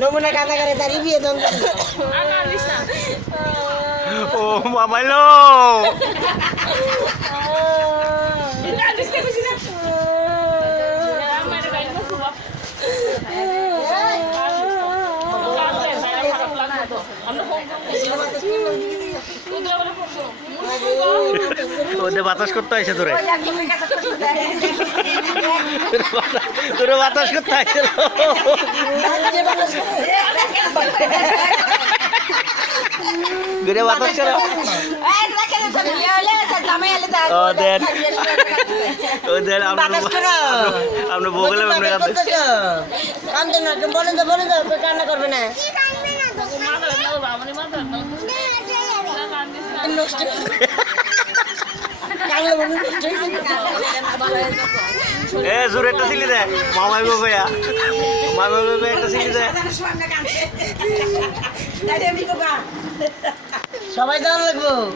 নমুনা কাটা করে তারি বিয়ে দন ও মামাইলো ওদের বাতাস করতে হয়েছে তোরে তোরে বাতাস করতে হয়েছে ঘুরে বাতাস করো ওদের ওদের আমরা বগলে বলেন তো কান্না করবে না এ জোরে একটা সিলি দে মামাই গোয়া মামাই গোয়া একটা সিলি দে সবাই জানা লাগবো।